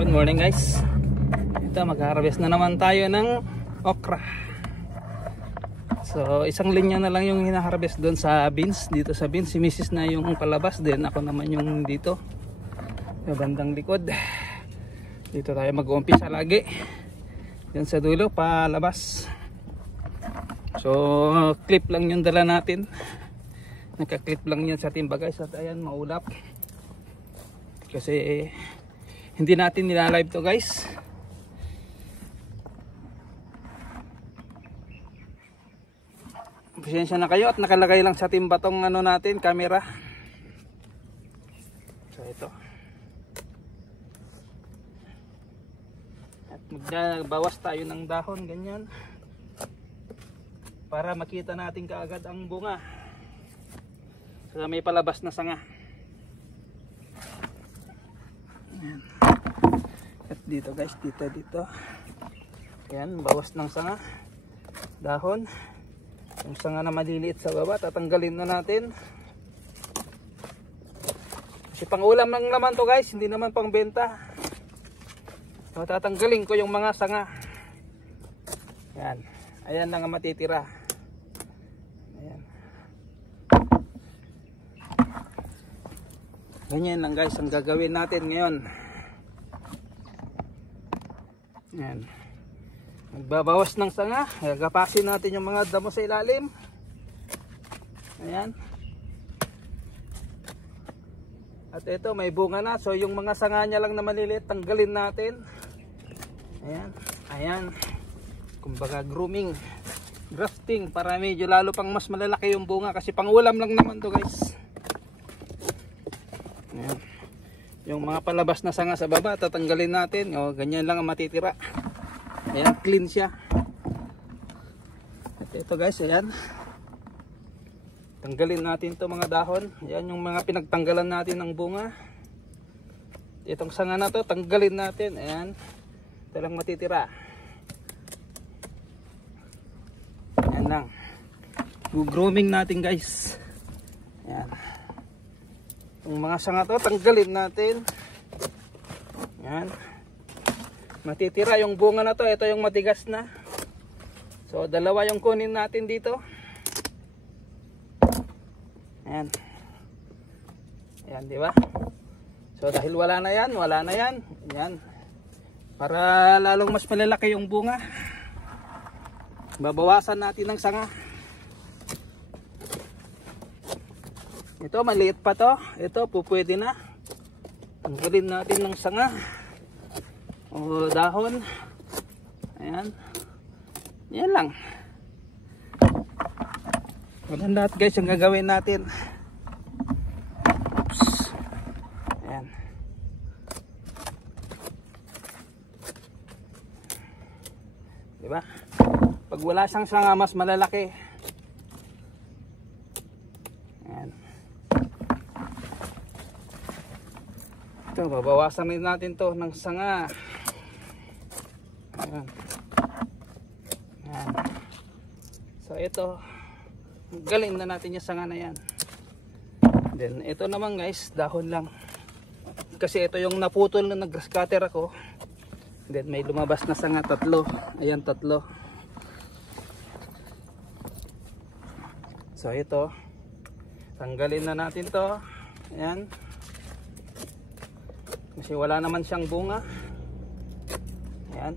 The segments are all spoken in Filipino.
Good morning guys. Ito, mag-harvest na naman tayo ng okra. So isang linya na lang yung hina-harvest doon sa beans. Dito sa beans, si Mrs. na yung palabas din. Ako naman yung dito sa bandang likod. Dito tayo mag-uumpisa lagi. Yan sa dulo, palabas. So clip lang yung dala natin. Naka-clip lang yan sa timba guys. At ayan, maulap. Kasi hindi natin nilalive to guys. Pasensya na kayo at nakalagay lang sa timba tong ano natin, camera. So ito. At magbawas tayo ng dahon ganyan. Para makita natin kaagad ang bunga. So may palabas na sanga. Ayan. At dito guys, dito. Ayan, bawas ng sanga. Dahon. Yung sanga na maliliit sa baba, tatanggalin na natin. Kasi pang ulam lang naman to guys, hindi naman pang benta. So tatanggalin ko yung mga sanga. Ayan. Ayan lang ang matitira. Ayan. Ganyan lang guys ang gagawin natin ngayon. Ayan. Magbabawas ng sanga. Gagapasin natin yung mga damo sa ilalim. Ayan. At ito may bunga na. So yung mga sanga niya lang na maliliit, tanggalin natin. Ayan. Ayan. Kumbaga grooming. Grafting para medyo lalo pang mas malalaki yung bunga. Kasi pang ulam lang naman to guys. Ayan. Yung mga palabas na sanga sa baba, tatanggalin natin. O, ganyan lang ang matitira. Ayan, clean siya. At ito guys, ayan. Tanggalin natin to mga dahon. Ayan yung mga pinagtanggalan natin ng bunga. Itong sanga na to, tanggalin natin. Ayan. Ito lang matitira. Ayan lang. Grooming natin guys. Ayan. Yung mga sanga to, tanggalin natin. Ayan. Matitira yung bunga na to. Ito yung matigas na. So dalawa yung kunin natin dito. Ayan. Ayan, di ba? So dahil wala na yan, wala na yan. Ayan. Para lalong mas malalaki yung bunga, babawasan natin ng sanga. Ito maliit pa to. Ito pupwede na. Tanggalin natin ng sanga o dahon. Ayan. Yan lang. Walang lahat guys yung gagawin natin. Oops. Ayan. Diba? Pag wala siyang sanga, mas malalaki. Ayan. Ito, babawasan rin natin to ng sanga. Ayan. Ayan. So ito, galing na natin yung sanga na yan. Then ito naman guys, dahon lang. Kasi ito yung naputol na nag-grass cutter ako. Then may lumabas na sanga, tatlo. Ayan, tatlo. So ito, tanggalin na natin to. Ayan. Kasi wala naman siyang bunga. Ayan.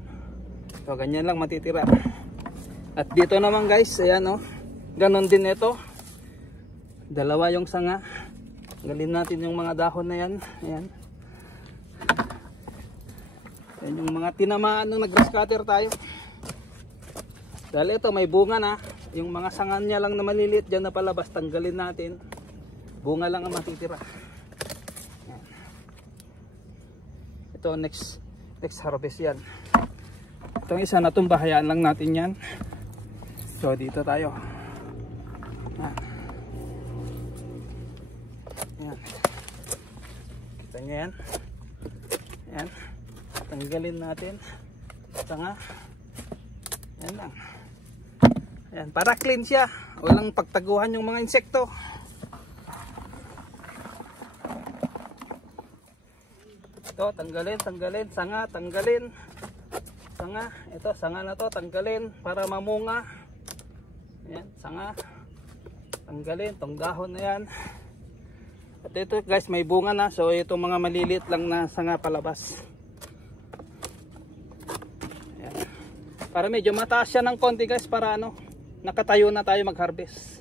So ganyan lang matitira. At dito naman guys, ayan o. Ganon din ito. Dalawa yung sanga. Tanggalin natin yung mga dahon na yan. Ayan. Ayan yung mga tinamaan nung nag-grass cutter tayo. Dahil ito may bunga na. Yung mga sanga niya lang na maliliit dyan na palabas, tanggalin natin. Bunga lang ang matitira. Ayan. Ito next harvest yan. Itong isa na itong bahayaan lang natin yan. So dito tayo. Ayan. Ayan. Kita nyo yan. Ayan. Tanggalin natin. Sanga. Ayan lang. Ayan, para clean siya. Walang pagtaguhan yung mga insekto. Ito Ito, tanggalin, tanggalin. Sanga, tanggalin. Sanga. Ito, sanga na to, tanggalin para mamunga. Ayan, sanga. Tanggalin, tong dahon na yan. At ito guys, may bunga na. So itong mga maliliit lang na sanga palabas. Ayan. Para medyo mataas siya ng konti guys, para ano, nakatayo na tayo mag-harvest.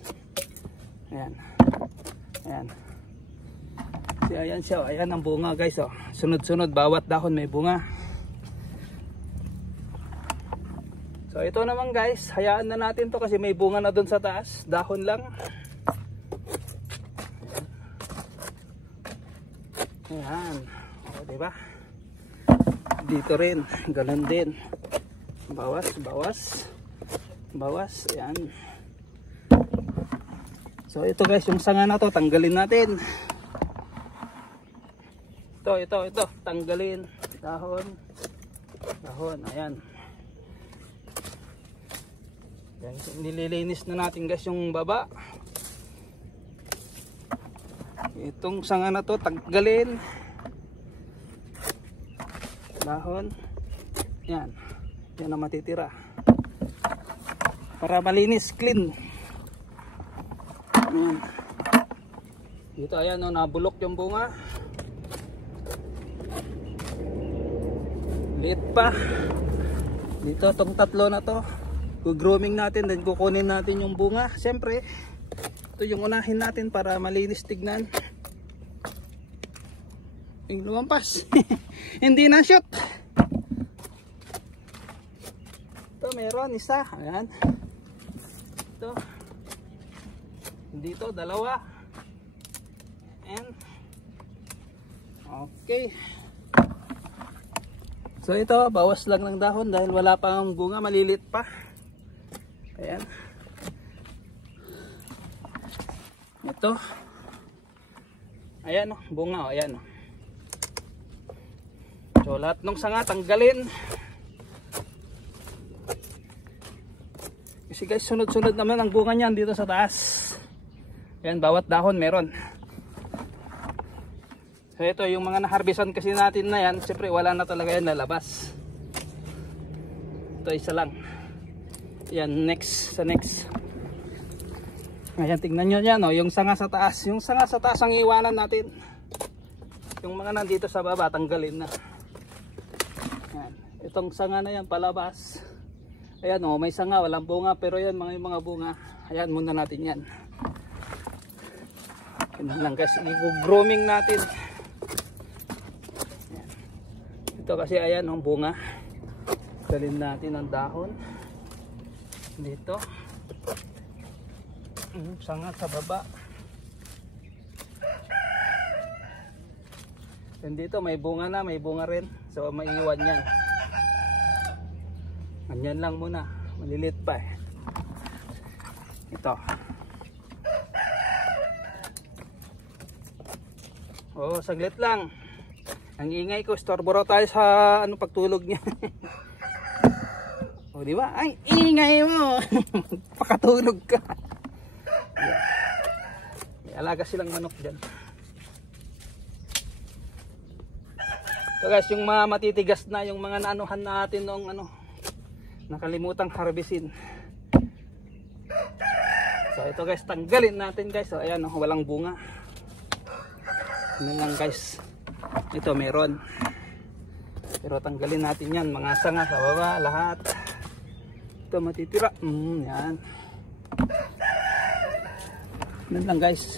Ayan. Ayan. So, ayan siya, ayan ang bunga guys. Oh. Sunod-sunod, bawat dahon may bunga. So ito naman guys, hayaan na natin to kasi may bunga na dun sa taas. Dahon lang. Ayan. O, diba? Dito rin, ganun din. Bawas, bawas. Bawas, ayan. So ito guys, yung sanga na to, tanggalin natin. Ito, tanggalin. Dahon. Dahon, ayan. Yan, nililinis na natin guys yung baba. Itong sanga na to, tanggalin. Dahon. Yan. Yan ang matitira. Para malinis, clean. Ayan. Dito ayan, nabulok yung bunga. Liit pa. Dito, itong tatlo na to. Grooming natin, then kukunin natin yung bunga. Siyempre, ito yung unahin natin para malinis tignan. Yung lumampas. Hindi na shoot. Ito, meron isa. Ayan. Ito. Dito, dalawa. And okay. So ito, bawas lang ng dahon dahil wala pang bunga, malilit pa. Ayan. Ito. Ayan o, bunga o, ayan o. So lahat ng sanga tanggalin. Kasi guys, sunod-sunod naman ang bunga niyan dito sa taas. Ayan, bawat dahon meron. So ito, yung mga na-harvestan kasi natin na yan, siyempre wala na talaga yan lalabas. Ito isa lang. Yan, next, sa next. Ayan, tingnan nyo yan, oh, yung sanga sa taas. Yung sanga sa taas ang iwanan natin. Yung mga nandito sa baba, tanggalin na. Ayan, itong sanga na yan, palabas. Ayan, oh, may sanga, walang bunga, pero yan, yung mga bunga. Ayan, muna natin yan. Yan lang guys, i-grooming natin. Ayan. Ito kasi, ayan, ang bunga. Dalhin natin ang dahon. Dito. Sanga sa baba. And dito may bunga na, may bunga rin. So maiiwan yan. Ganyan lang muna. Malilit pa eh. Ito. Oh, saglit lang. Ang ingay ko, storboro tayo sa ano pagtulog niya. O, di ba? Ay, ingay mo. Pakatulog ka. Yeah. May alaga silang manok dyan. So guys, yung mga matitigas na, yung mga naanuhan natin noong ano, nakalimutang harvestin. So ito guys, tanggalin natin guys. So ayan, oh, walang bunga. Ano lang guys. Ito meron. Pero tanggalin natin yan, mga sanga sa baba, lahat. Ito matitira. Yan. Yan lang guys.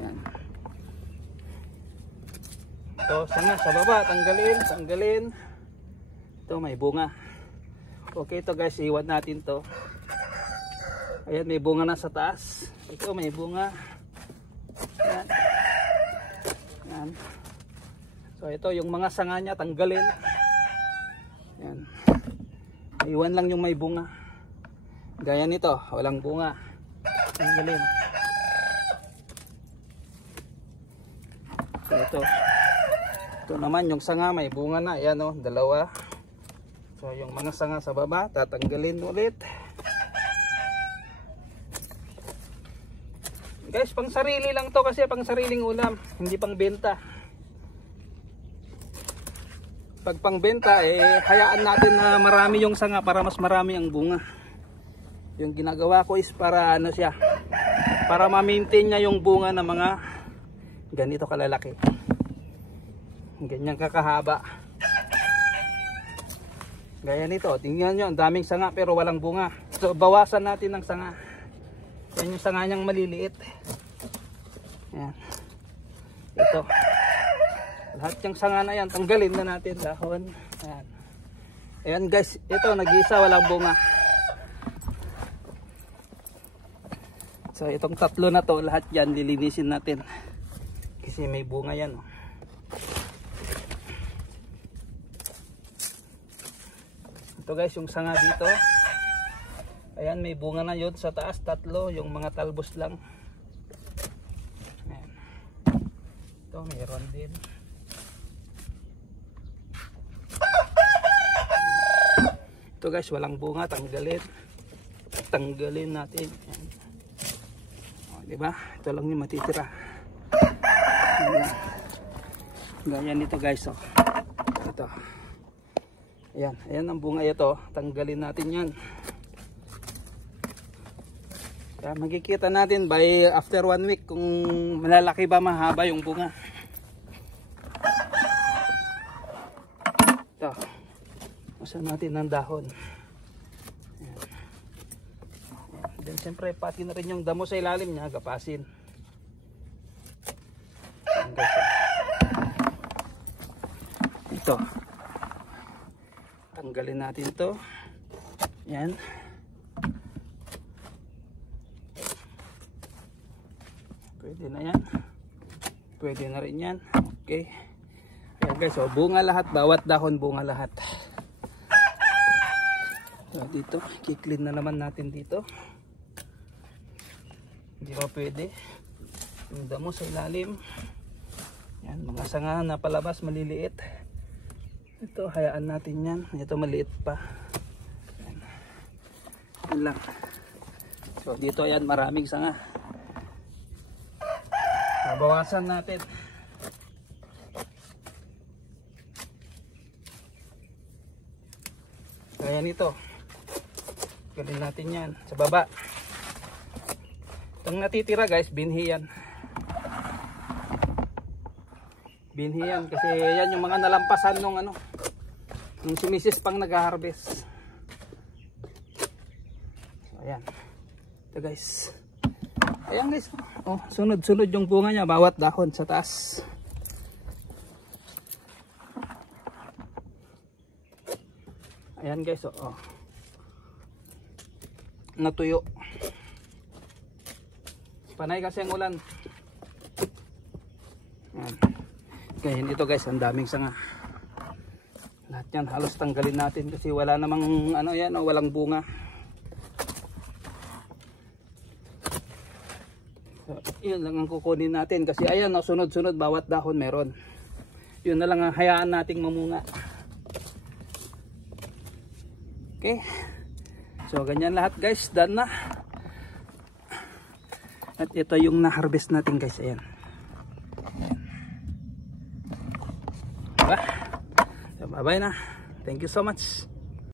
Yan. Ito sanga sa baba, tanggalin, tanggalin. Ito may bunga. Okay, ito guys, iwan natin to. Ayan, may bunga na sa taas. Ito may bunga. Yan. Yan. So ito yung mga sanga niya, tanggalin. Yan. Iwan lang yung may bunga. Gaya nito, walang bunga. Tanggalin. So ito. Ito naman yung sanga, may bunga na. Ayan o, dalawa. So yung mga sanga sa baba, tatanggalin ulit. Guys, pang sarili lang to kasi pang sariling ulam, hindi pang benta. Pag pangbenta, hayaan natin na marami yung sanga para mas marami ang bunga. Yung ginagawa ko is para ano siya, para ma-maintain niya yung bunga ng mga ganito kalalaki. Ganyan kakahaba. Gaya nito, tingnan nyo, ang daming sanga pero walang bunga. So bawasan natin ng sanga. Yan yung sanga niyang maliliit. Yan. Ito. Lahat yung sanga na yan, tanggalin na natin dahon. Ayan. Ayan guys, ito nag-isa, walang bunga. So itong tatlo na to, lahat yan lilinisin natin. Kasi may bunga yan. Oh. Ito guys, yung sanga dito. Ayan, may bunga na yun sa taas, tatlo. Yung mga talbos lang. Ayan. Ito, mayroon din. Ito guys, walang bunga, tanggalin. Tanggalin natin. Ayan. O, diba? Ito lang yung matitira. Ayan. Ganyan ito guys. Oh. Ito. Ayan, ayan ang bunga ito. Tanggalin natin yan. Kaya makikita natin by after 1 week kung malalaki ba, mahaba yung bunga. Ito. Usan natin ng dahon. Ayan. Then siyempre pati na rin yung damo sa ilalim niya, gapasin. Ayan, guys. Ito. Tanggalin natin ito. Yan. Pwede na yan. Pwede na rin yan. Okay. Ayan guys, so bunga lahat. Bawat dahon bunga lahat. So dito, kiklin na naman natin dito. Hindi pa pwede. Yung damo sa ilalim. Yan, mga sanga na palabas maliliit. Ito, hayaan natin yan. Ito maliit pa. Yan. Yan lang. So dito yan, maraming sanga. Bawasan natin. Kaya nito. Galin natin yan sa baba. Itong natitira guys, binhi yan. Binhi yan kasi yan yung mga nalampasan nung ano, nung si Mrs. pang nag-harvest. So ayan. Ito guys. Ayan guys. Oh, sunod-sunod yung bunga niya bawat dahon sa taas. Ayan guys, oh. Natuyo. Panay kasi ang ulan. Ayan. Kaya dito guys, ang daming sanga. Lahat yan halos tanggalin natin kasi wala namang ano yan, oh, walang bunga. So, yun lang ang kukunin natin kasi ayan, oh, sunod-sunod bawat dahon meron. Yun na lang ang hayaan nating mamunga. Okay. So ganyan lahat guys, done na. At ito yung na-harvest natin guys, ayan. Bye bye na. Thank you so much.